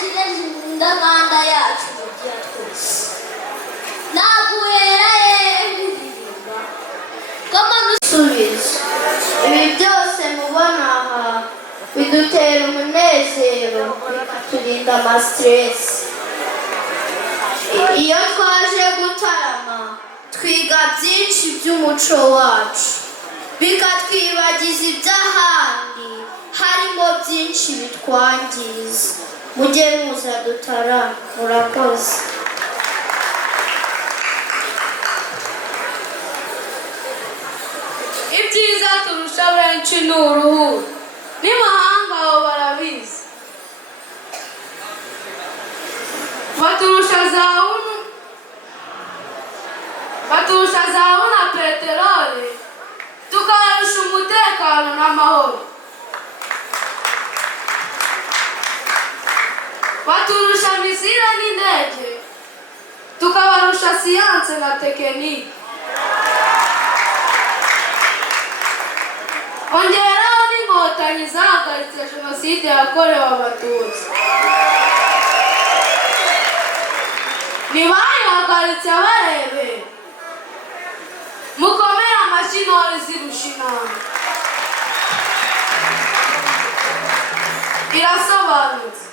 yakire ndamanda yacu mugihe twese naguhera kuririmba kama nusubiza ibi byose mubona aha bidutera umunezero bikaturinda amastress. Iyo twaje gutarama twiga byinshi by'umuco wacu bikatwibagiza iby'ahandi harimo byinshi bitwangiza. Mujye muza dutarama. Murakoze. Ibyiza turusha benshi ni uruhuri n'imahanga abo barabizi. baturusha zahabu na peteroli tukarusha umutekano n'amahoro. Baturusha misile n'indege tukabarusha siyanse na tekinike. Ongeraho n'inkotanyi zahagaritse jenoside yakorewe abatutsi. Ntibayihagaritse barebera. Mukomere amashyi intore zirusha intambwe. Irasobanutse.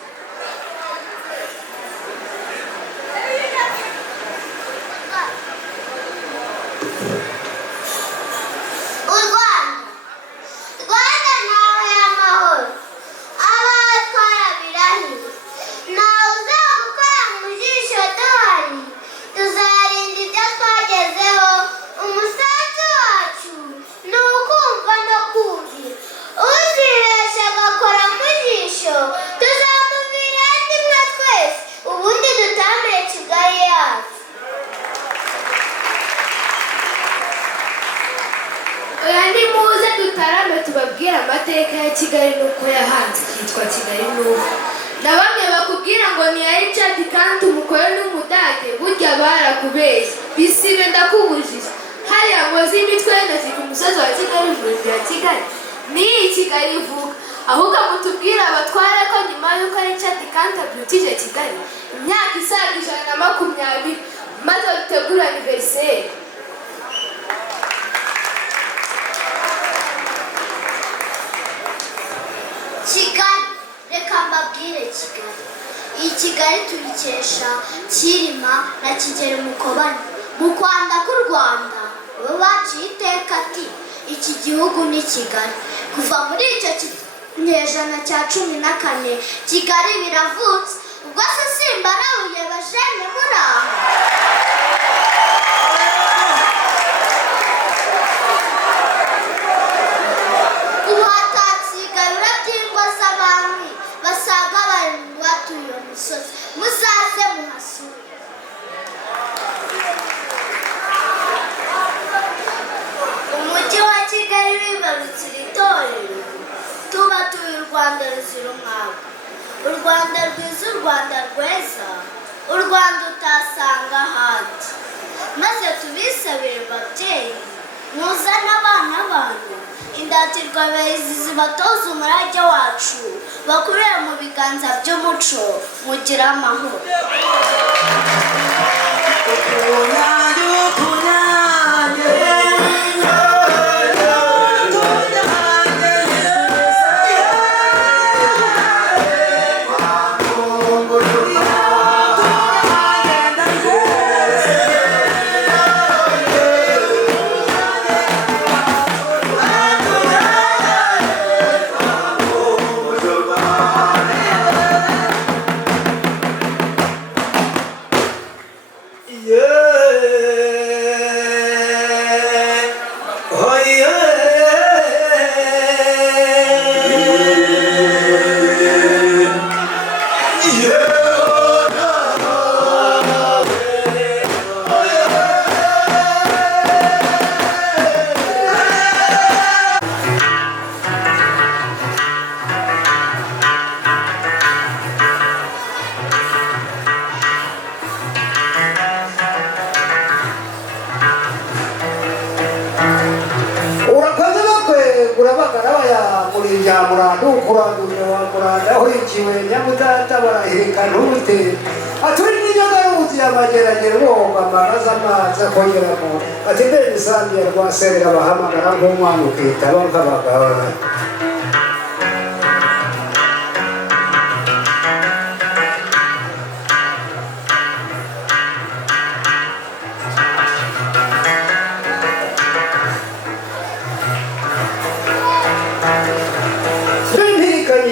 Tubabwira amateka ya Kigali nuko yahanze kitwa Kigali n'ubu. Na bamwe bakubwira ngo ni ya Richard kandi umukore n'umudage burya barakubeshye. Bisibe ndakubujije. Hariya ngo z'imitwe y'intoki ku musozi wa Kigali ijuru ya Kigali. Ni Kigali ivuga. Ahubwo mutubwira abatware ko nyuma y'uko Richard kandi abyutije Kigali imyaka isaga 120 maze dutegura anniversaire. Kigali, reka mbabwire Kigali. Iyi Kigali tuyikesha Cyilima na Kigeli Mukobanya. Mu Rwanda k'u Rwanda bo baciye iteka ati iki gihugu ni Kigali. Kuva muri icyo kinyejana cya 14 Kigali biravutse. Ubwo se simbarabuye bajene muraho. Basaga bari batuye umusozi muzaze muhasure. Umujyi wa Kigali wibarutse itorero tubatuye u Rwanda ruzira umwaga, u Rwanda rwiza, u Rwanda rweza, u Rwanda utasanga ahandi. Maze tubisabire babyeyi muzane abana banyu indatirwa abahizi zibatoza umurage wacu bakurira mu biganza by'umuco. Mugira amahoro. Urabagara ya muri nyamuranda ukurandurira wa muranda aho ikiwe nyamudata barahirika ntute aturi n'inyoga ruzi amageragere woga amaraza amazi akongeramo ati mbere imisambi ya rwaserera bahamagara nk'umwana ukitaba nk'abagabo.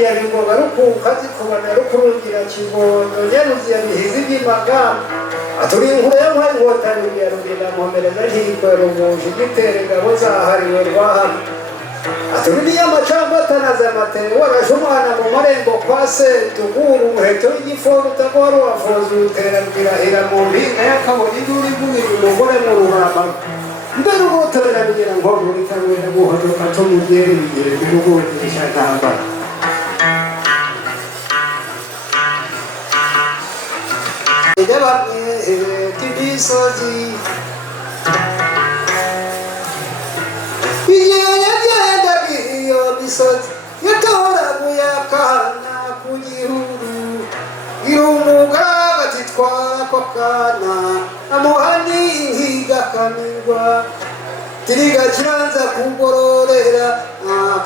Yabigoga rukukazi kubana rukurungira kibondo nyaruzi ya mihizi by'imagamba aturi inkuru y'amahari inkotanyi ya rugenda nkomereza ntiyikorera umuntu igitera ingabo zahariwe rwahama aturi n'iy'amacamba atanaze amatere warashe umwana mu marembo kwa Setuguru umuheto w'igifondo utagwari wavuza uruterabwirahira mu mpinga y'akabona induru ivugije umugore mu ruhama mbere ugotorera bigira ngo rurikamwenda guhodoka tumugere bigere bimugurisha ntambara. Bamwe imisozi igihe byenda iyo misozi yatoraguye akana ku gihuru irumuga gatitwara ako kana amuhani inkiga kamirwa tiriga kiranza kugororera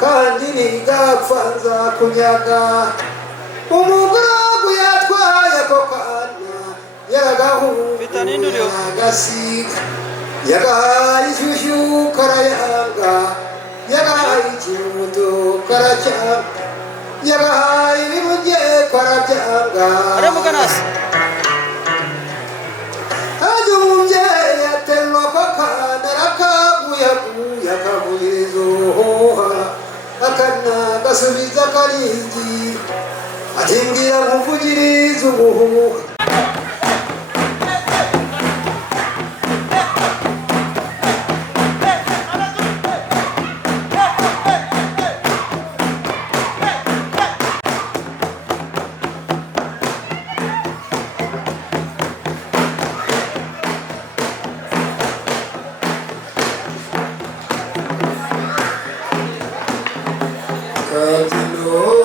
kandi ntigapfa nza kunyaga umugaragu yatwaye ako kana yaragahunguye agasiga yagahaye ishyushyu karayanga yagahaye ikirundo karacyanga yagahaye ibibuge karabyanga hajya umubyeyi aterura ako kana arakaguyaguya akavugiriza uruhuha akana gasubiza karigira ati mbwira nkuvugiriza ubuhuha. Kazino